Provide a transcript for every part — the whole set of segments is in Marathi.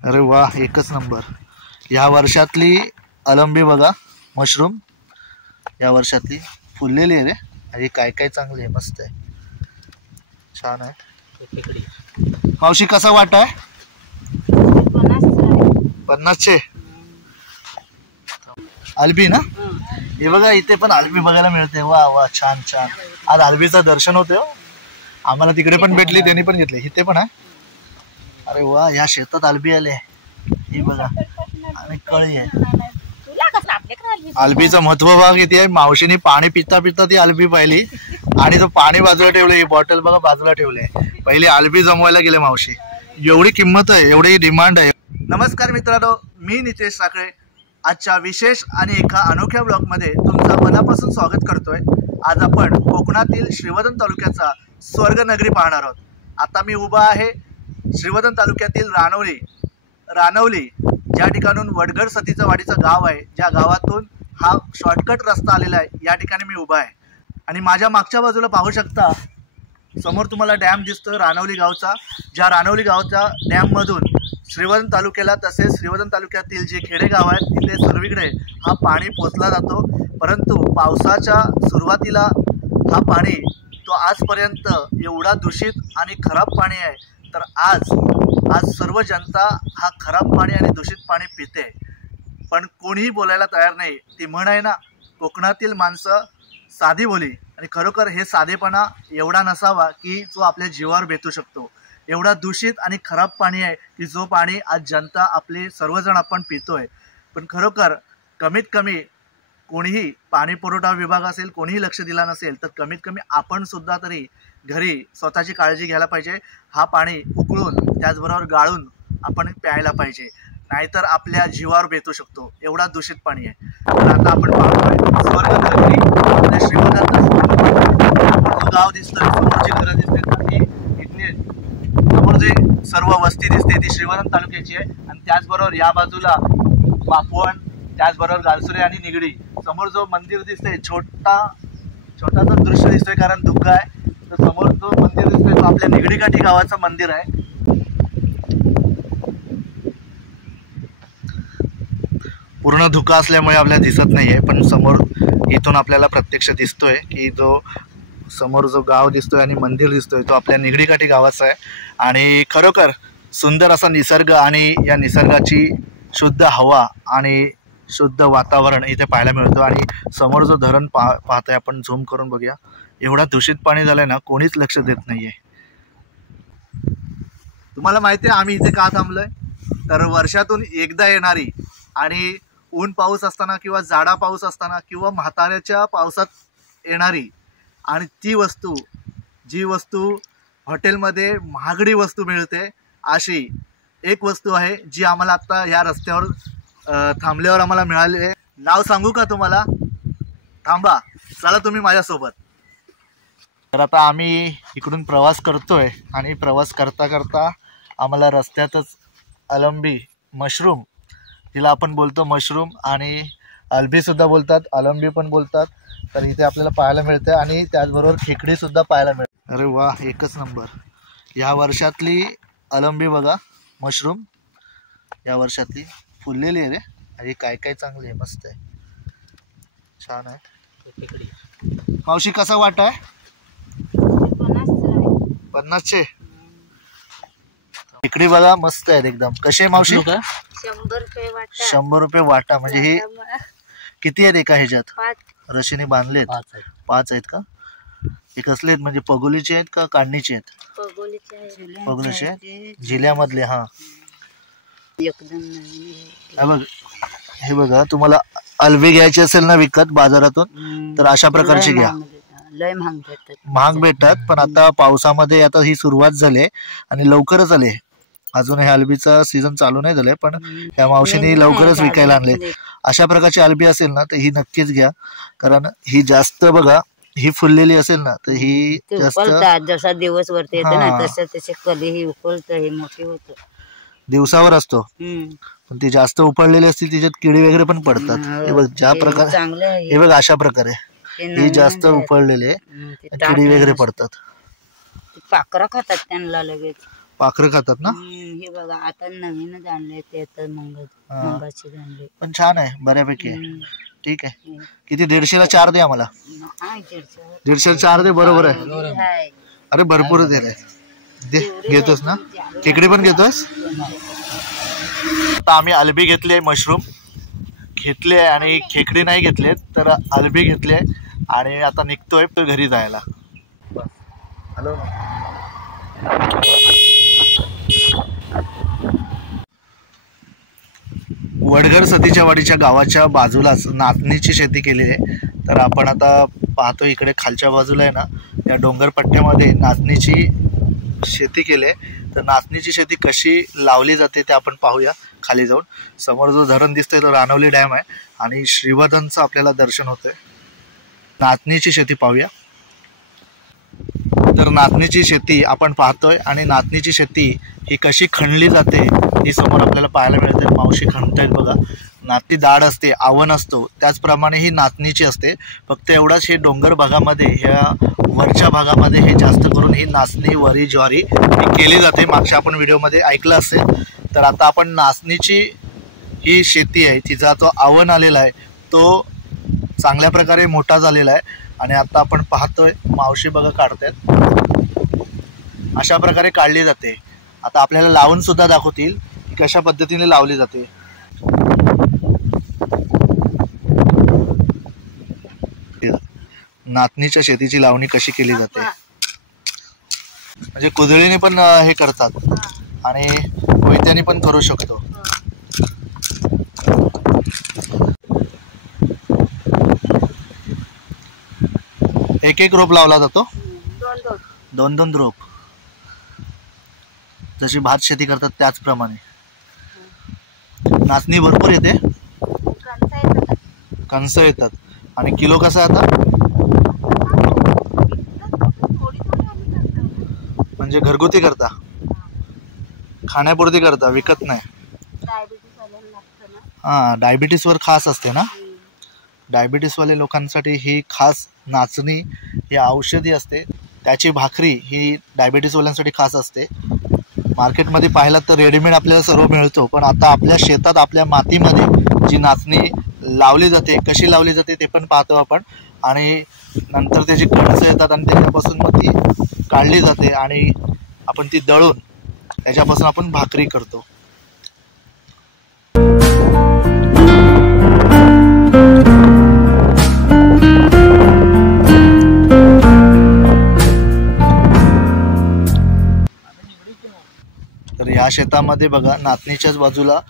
अरे वाह, एकच नंबर. या वर्षातली अळंबी बघा, मशरूम या वर्षातली फुललेली आहे रे. अरे काय काय चांगली आहे, मस्त आहे, छान आहे. मावशी कसा वाटा आहे? 50चे अल्बी ना. हे बघा इथे पण अल्बी बघायला मिळते. वा वा, छान छान. आज अल्बीचं दर्शन होते हो. आम्हाला तिकडे पण भेटली, त्यांनी पण घेतली. इथे पण आहे. अरे वा, ह्या शेतात अल्बी आले. ही बघा, आणि कळी आहे. अल्बीचं महत्व बघा किती आहे. मावशीने पाणी पिता पिता ती अल्बी पाहिली आणि तो पाणी बाजूला ठेवले. ही बॉटल बघा बाजूला ठेवले. पहिले अल्बी जमवायला गेले मावशी. एवढी किंमत आहे, एवढी डिमांड आहे. नमस्कार मित्रांनो, मी नितेश साखळे. आजच्या विशेष आणि एका अनोख्या ब्लॉगमध्ये तुमचं मनापासून स्वागत करतोय. आज आपण कोकणातील श्रीवर्धन तालुक्याचा स्वर्गनगरी पाहणार आहोत. आता मी उभा आहे श्रीवर्धन तालुक्यातील रानवली ज्या ठिकाणून वडगड सतीचं वाडीचं गाव आहे, ज्या गावातून हा शॉर्टकट रस्ता आलेला आहे, या ठिकाणी मी उभा आहे. आणि माझ्या मागच्या बाजूला पाहू शकता, समोर तुम्हाला डॅम दिसतोय रानवली गावचा. ज्या रानवली गावच्या डॅममधून श्रीवर्धन तालुक्याला, तसेच श्रीवर्धन तालुक्यातील जे खेडेगाव आहेत तिथे सर्वीकडे हा पाणी पोचला जातो. परंतु पावसाच्या सुरुवातीला हा पाणी तो आजपर्यंत एवढा दूषित आणि खराब पाणी आहे. तर आज सर्व जनता हा खराब पाणी आणि दूषित पाणी पिते, पण कोणीही बोलायला तयार नाही. ती म्हण आहे ना, कोकणातील माणसं साधी बोली. आणि खरोखर हे साधेपणा एवढा नसावा की जो आपल्या जीवावर बेतू शकतो. एवढा दूषित आणि खराब पाणी आहे की जो पाणी आज जनता, आपले सर्वजण आपण पितोय. पण खरोखर कमीत कमी कोणीही पाणी पुरवठा विभाग असेल, कोणीही लक्ष दिला नसेल, तर कमीत कमी आपण सुद्धा तरी घरी स्वतःची काळजी घ्यायला पाहिजे. हा पाणी उकळून त्याचबरोबर गाळून आपण प्यायला पाहिजे, नाहीतर आपल्या जीवावर बेतू शकतो. एवढा दूषित पाणी आहे. तर आता आपण पाहतोय स्वर्गनगरी आपल्या श्रीवर्धन गाव दिसतोय, समोरची घरं दिसते, इथले समोर जे सर्व वस्ती दिसते ती श्रीवर्धन तालुक्याची आहे. आणि त्याचबरोबर या बाजूला बापवण, त्याचबरोबर गालसुरे आणि निगडी. समोर जो मंदिर दिसतंय, छोटासा दृश्य दिसतोय कारण धुकं आहे. तर समोर जो मंदिर दिसतोय तो आपल्या निगडीकाठी गावाचं मंदिर आहे. पूर्ण धुकं असल्यामुळे आपल्याला दिसत नाहीये, पण समोर इथून आपल्याला प्रत्यक्ष दिसतोय की जो समोर जो गाव दिसतोय आणि मंदिर दिसतोय तो आपल्या निगडीकाठी गावाचा आहे. आणि खरोखर सुंदर असा निसर्ग आणि या निसर्गाची शुद्ध हवा आणि शुद्ध वातावरण इथे पाहायला मिळतं. आणि समोर जो धरण पाहतोय आपण, झूम करून बघूया. एवढा दूषित पाणी झालंय ना, कोणीच लक्ष देत नाहीये. तुम्हाला माहिती आहे आम्ही इथे का थांबलोय? तर वर्षातून एकदा येणारी आणि ऊन पाऊस असताना किंवा जाडा पाऊस असताना किंवा म्हाताऱ्याच्या पावसात येणारी आणि जी वस्तू हॉटेलमध्ये महागडी वस्तू मिळते, अशी एक वस्तू आहे जी आम्हाला आता या रस्त्यावर थांबल्यावर आम्हाला मिळाली आहे. नाव सांगू का तुम्हाला? थांबा, चला तुम्ही माझ्यासोबत. तर आता आम्ही इकडून प्रवास करतोय आणि प्रवास करता करता आम्हाला रस्त्यातच अळंबी, मशरूम, तिला आपण बोलतो मशरूम आणि अल्बीसुद्धा बोलतात, अळंबी पण बोलतात, तर इथे आपल्याला पाहायला मिळते. आणि त्याचबरोबर खेकडीसुद्धा पाहायला मिळते. अरे वा, एकच नंबर. या वर्षातली अळंबी बघा, मशरूम या वर्षातली फुललेली आहे रे. अरे काय काय चांगली आहे, मस्त आहे, छान आहे. मावशी कसा वाटा आहे? 50चे खेकडी बघा, मस्त आहेत एकदम. कसे मावशी? 100 रुपये वाटा. 100 रुपये वाटा. म्हणजे हे किती आहेत एका ह्याच्यात? 5 रशीने बांधलेत? 5 आहेत का? हे कसले आहेत, म्हणजे पगोलीचे आहेत का काढणीचे आहेत? पगोलीचे आहेत, जिल्ह्यामधले. हा बघ, हे बघा, तुम्हाला अल्बी घ्यायची असेल ना विकत बाजारातून, तर अशा प्रकारची घ्या. महाग भेटतात, पण आता पावसामध्ये आता ही सुरुवात झाली आणि लवकरच आले. अजून हे अल्बीचा सीझन चालू नाही झालाय, पण ह्या मावशीने लवकरच विकायला आणले. अशा प्रकारची अल्बी असेल ना तर ही नक्कीच घ्या, कारण ही जास्त बघा, ही फुललेली असेल ना तर ही जास्त, जसा दिवस वरती येतो ना तसं तसे कधीही उकळतं, हे मोठे होतं. दिवसावर असतो, पण ती जास्त उफाळलेली असते, तिच्यात किडी वगैरे पण पडतात. हे बघ, ज्या प्रकारे, हे बघ अशा प्रकारे ही जास्त उफाळलेली आहे, किडी वगैरे पडतात. पाखरं खातात त्यांना लगेच. पाखरं खातात ना. हे बघा आता नवीनच आणले ते तर मंगाची आणले. पण छान आहे बऱ्यापैकी. ठीक आहे. किती 150ला 4 दे आम्हाला. 150ला 4 दे. बरोबर आहे. अरे भरपूर दे. घेतोस ना. खेकडी पण घेतोस. आता आम्ही अल्बी घेतली, मशरूम घेतले आणि खेकडी नाही घेतले तर अल्बी घेतले आणि आता निघतोय घरी जायला. हॅलो. वडघर सतीच्या वाडीच्या गावाच्या बाजूलाच नाचणीची शेती केलेली आहे. तर आपण आता पाहतो इकडे खालच्या बाजूला आहे ना त्या डोंगर पट्ट्यामध्ये नाचणीची शेती केली आहे. तर नाचणीची शेती कशी लावली जाते ते आपण पाहूया खाली जाऊन. समोर जो धरण दिसतोय तो रानवली डॅम आहे आणि श्रीवर्धनचं आपल्याला दर्शन होतंय. नाचणीची शेती पाहूया. तर नाचणीची शेती आपण पाहतोय आणि नाचणीची शेती ही कशी खणली जाते ही समोर आपल्याला पाहायला मिळते. मावशी खणतायत बघा. नाचणी दाढ असते, आवण असतो, त्याचप्रमाणे ही नाचणीची असते. फक्त एवढाच हे डोंगर भागामध्ये ह्या वरच्या भागामध्ये हे जास्त करून ही नाचणी, वरी, ज्वारी ही केली जाते. मागच्या आपण व्हिडिओमध्ये ऐकलं असेल. तर आता आपण नाचणीची ही शेती आहे तिचा जो आवण आलेला आहे तो चांगल्या प्रकारे मोठा झालेला आहे आणि आता आपण पाहतोय मावशी बघा काढतायत. अशा प्रकारे काढली जाते. आता आपल्याला लावून सुद्धा दाखवतील की कशा पद्धतीने लावली जाते. नाचणीच्या शेतीची लावणी कशी केली जाते म्हणजे कुदळीने पण हे करतात आणि कोयत्याने पण करू शकतो. एक एक रोप लावला जातो. दोन रोप. जशी भात शेती करतात त्याचप्रमाणे. नाचणी भरपूर येते. कणस येतात. आणि किलो कसा आहे आता. म्हणजे घरगुती करता, खाण्यापुरती करता, विकत नाही. हां, डायबिटीसवर खास असते ना. डायबिटीसवाले लोकांसाठी ही खास नाचणी ही औषधी असते. त्याची भाकरी ही डायबिटीसवाल्यांसाठी खास असते. मार्केटमध्ये पाहिलं तर रेडीमेड आपल्याला सर्व मिळतो. पण आता आपल्या शेतात आपल्या मातीमध्ये जी नाचणी लावली जाते कशी लावली जाते ते पण पाहतो आपण. आणि नंतर त्याची कणसं येतात आणि त्याच्यापासून मग ती काढली जाते आणि आपण ती दळून त्याच्यापासून आपण भाकरी करतो. तर या शेतामध्ये बघा नाचणीच्याच बाजूला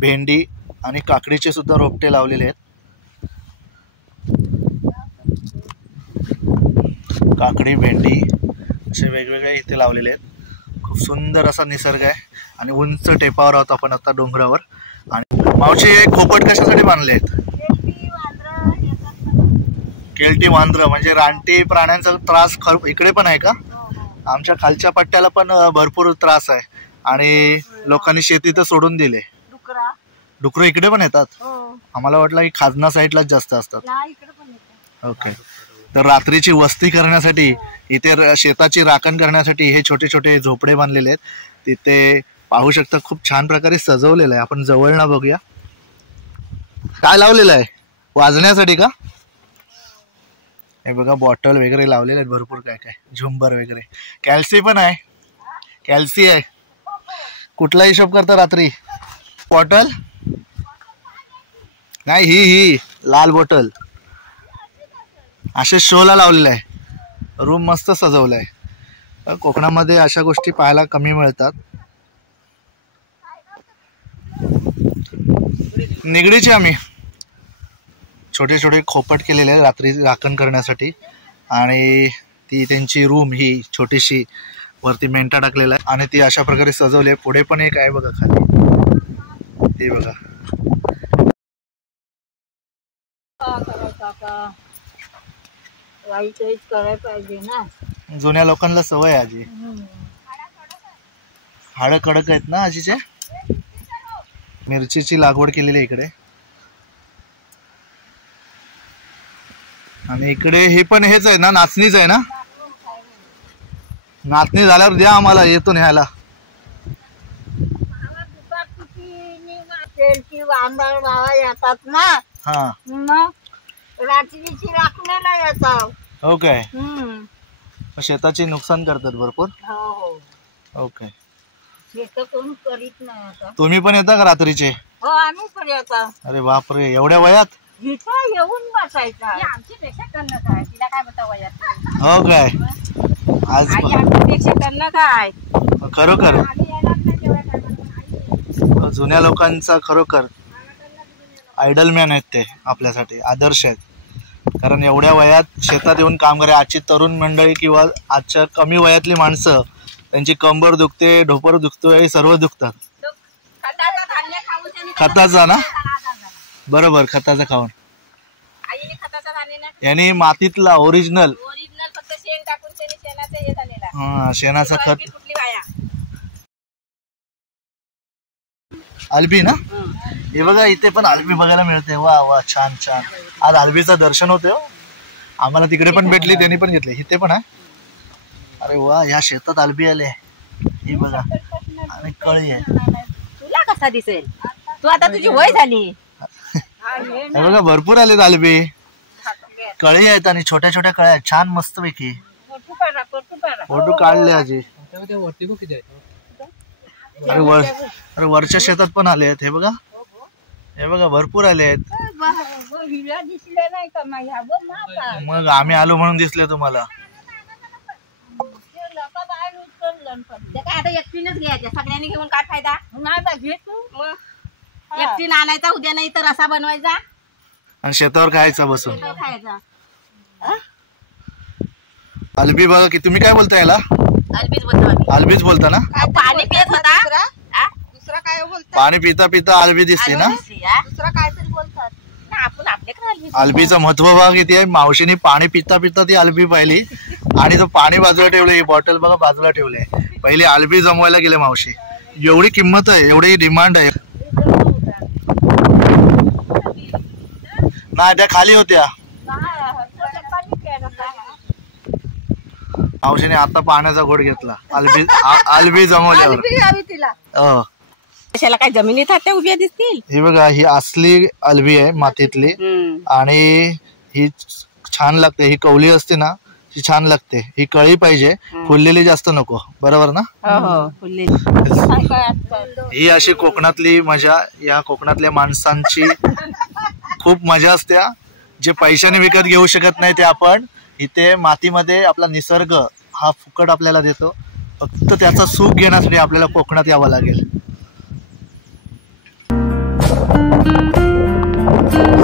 भेंडी आणि काकडीचे सुद्धा रोपटे लावलेले आहेत. काकडी, भेंडी असे वेगवेगळे इथे लावलेले आहेत. खूप सुंदर असा निसर्ग आहे आणि उंच टेपावर आहोत आपण आता डोंगरावर. आणि मावशी हे खोपट कशासाठी बांधले आहेत. केळटी वांद्र म्हणजे रानटी प्राण्यांचा त्रास इकडे पण आहे का. आमच्या खालच्या पट्ट्याला पण भरपूर त्रास आहे आणि लोकांनी शेती तर सोडून दिले. डुकरं इकडे पण येतात. आम्हाला वाटलं की खाजना साईडलाच जास्त असतात. ओके. तर रात्रीची वस्ती करण्यासाठी इथे शेताची राखण करण्यासाठी हे छोटे छोटे झोपडे बांधलेले आहेत. तिथे पाहू शकता खूप छान प्रकारे सजवलेलं आहे. आपण जवळनं बघूया. काय लावलेलं आहे. वाजण्यासाठी का. हे बघा बॉटल वगैरे लावलेले आहेत. भरपूर काय काय झुंबर वगैरे. कॅल्सी पण आहे. कॅल्सी आहे. कुठला हिशोब करता रात्री. बॉटल नाही ही लाल बॉटल असे शोला लावलेलं आहे. रूम मस्त सजवलाय. कोकणामध्ये अशा गोष्टी पाहायला कमी मिळतात. निगडीचे आम्ही छोटे छोटे खोपट केलेले आहे रात्री राखण करण्यासाठी आणि ती त्यांची रूम ही छोटीशी वरती मेंटा टाकलेला आहे आणि ती अशा प्रकारे सजवली आहे. पुढे पण एक आहे बघा खाली ते बघा. पाहिजे ना. जुन्या लोकांना सवय आहे आजी. हाडं कडक आहेत ना आजीचे. मिरचीची लागवड केलेली आहे इकडे आणि इकडे हे पण हेच आहे ना नाचणीच आहे ना. नाचणी झाल्यावर द्या आम्हाला येतो न्यायला. तेलची वांबळ बाबा येतात ना, हा मग रात्रीची राखण्याला येतात. हो काय? शेताची नुकसान करतात भरपूर. हो ओके. शेत कोण करीत नाही आता. तुम्ही पण येता का रात्रीचे? हो आम्ही पण येतात. अरे बापरे, एवढ्या वयात? इथं येऊन बसायचा. आमची पेक्षा करणं काय, तिला काय बता वयात. हो काय? आज आमच्यापेक्षा करणं काय. खरोखर आम्ही येणार नाही तेवढ्या टायमाला. जुन्या लोकांचा खरोखर आयडल मॅन आहेत ते, आपल्यासाठी आदर्श आहेत. कारण एवढ्या वयात शेतात येऊन काम करे. आजची तरुण मंडळी किंवा आजच्या कमी वयातली माणसं, त्यांची कंबर दुखते, ढोपर दुखतोय, हे सर्व दुखतात. खताचा ना, बरोबर, खताचा खाऊन. यांनी मातीतला ओरिजिनल फक्त शेण टाकून शेणाचं हे झालेला. हा, शेणाचा खत. आलबी ना, हे बघा इथे पण आलबी बघायला मिळते. वा वा, छान छान. आज आलबीचं दर्शन होते हो. आम्हाला तिकडे पण भेटली, त्यांनी पण घेतले. इथे पण आहे. अरे वा, ह्या शेतात आलबी आले. ही बघा, आणि कळी आहे. तुला कसा दिसेल, तू आता तुझी वय झाली. हे बघा, भरपूर आलेत आलबी. कळी आहेत आणि छोट्या छोट्या कळ्या आहेत, छान मस्त पैकी. फोटो काढले आजी. अरे वरच्या शेतात पण आले आहेत. हे बघा, हे बघा, भरपूर आले आहेत. मग आम्ही आलो म्हणून दिसले तुम्हाला. आता एकटीनच घ्यायच्या, सगळ्यांनी घेऊन काय फायदा. एकटीनं आणायचा, उद्या नाही तर रसा बनवायचा आणि शेतावर खायचा बसून. खायचा. आलबी बघा की, तुम्ही काय बोलता याला? अल्बीच बोलतो. आलबीच बोलता ना? पाणी पित होता. दुसरा काय बोलतो? पाणी पिता पिता आलबी दिसते ना? दुसरा काय तरी बोलतात. आपण आपल्याकडे आलबीचं महत्व बघा किती आहे. मावशीने पाणी पिता पिता ती आलबी पाहिली आणि तो पाणी बाजूला ठेवले. ही बॉटल बघा बाजूला ठेवले. पहिले आलबी जमवायला गेले मावशी. एवढी किंमत आहे, एवढी डिमांड आहे ना. त्या खाली होत्या. मावशीने आता पाण्याचा घोट घेतला आलबी जमवल्यावर. कशाला काय जमिनीत हात उभ्या दिसतील. ही बघा, ही असली आलबी आहे मातीतली आणि ही छान लागते. ही कवली असते ना, ती छान लागते. ही कळी पाहिजे, फुललेली जास्त नको. बरोबर ना? ही अशी कोकणातली मजा. या कोकणातल्या माणसांची खूप मजा असते, जे पैशाने विकत घेऊ शकत नाही. ते आपण इथे मातीमध्ये आपला निसर्ग हा फुकट आपल्याला देतो. फक्त त्याचा सुख घेण्यासाठी आपल्याला कोकणात यावं लागेल.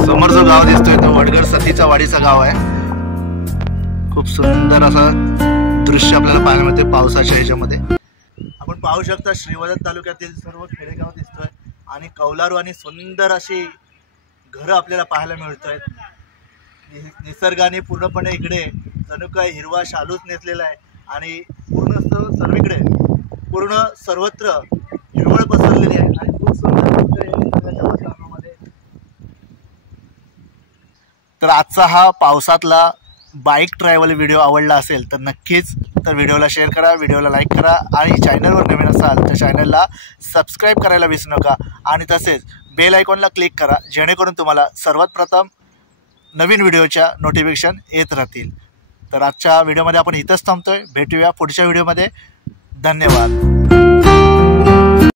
समोर जो गाव दिसतोय तो वडगड सतीचा वाडीचा गाव आहे. खूप सुंदर असं दृश्य आपल्याला पाहायला मिळते पावसाच्या ह्याच्यामध्ये. आपण पाहू शकता श्रीवर्धन तालुक्यातील सर्व खेडेगाव दिसतोय आणि कौलारू आणि सुंदर अशी घरं आपल्याला पाहायला मिळतोय. निसर्गाने पूर्णपणे इकडे जणू काय हिरवा शालूच नेसलेला आहे आणि पूर्ण सर्वीकडे पूर्ण सर्वत्र हिरवळ पसरलेली आहे आणि खूप सुंदर वातावरणामध्ये. तर आजचा हा पावसातला बाईक ट्रॅव्हल व्हिडिओ आवडला असेल तर नक्कीच तर व्हिडिओला शेअर करा, व्हिडिओला लाईक करा आणि चॅनलवर नवीन असाल तर चॅनलला सबस्क्राईब करायला विसरू नका आणि तसेच बेल आयकॉनला क्लिक करा, जेणेकरून तुम्हाला सर्वात प्रथम नवीन व्हिडिओच्या नोटिफिकेशन येत राहतील. तर आजच्या व्हिडिओमध्ये आपण इथंच थांबतोय. भेटूया पुढच्या व्हिडिओमध्ये. धन्यवाद.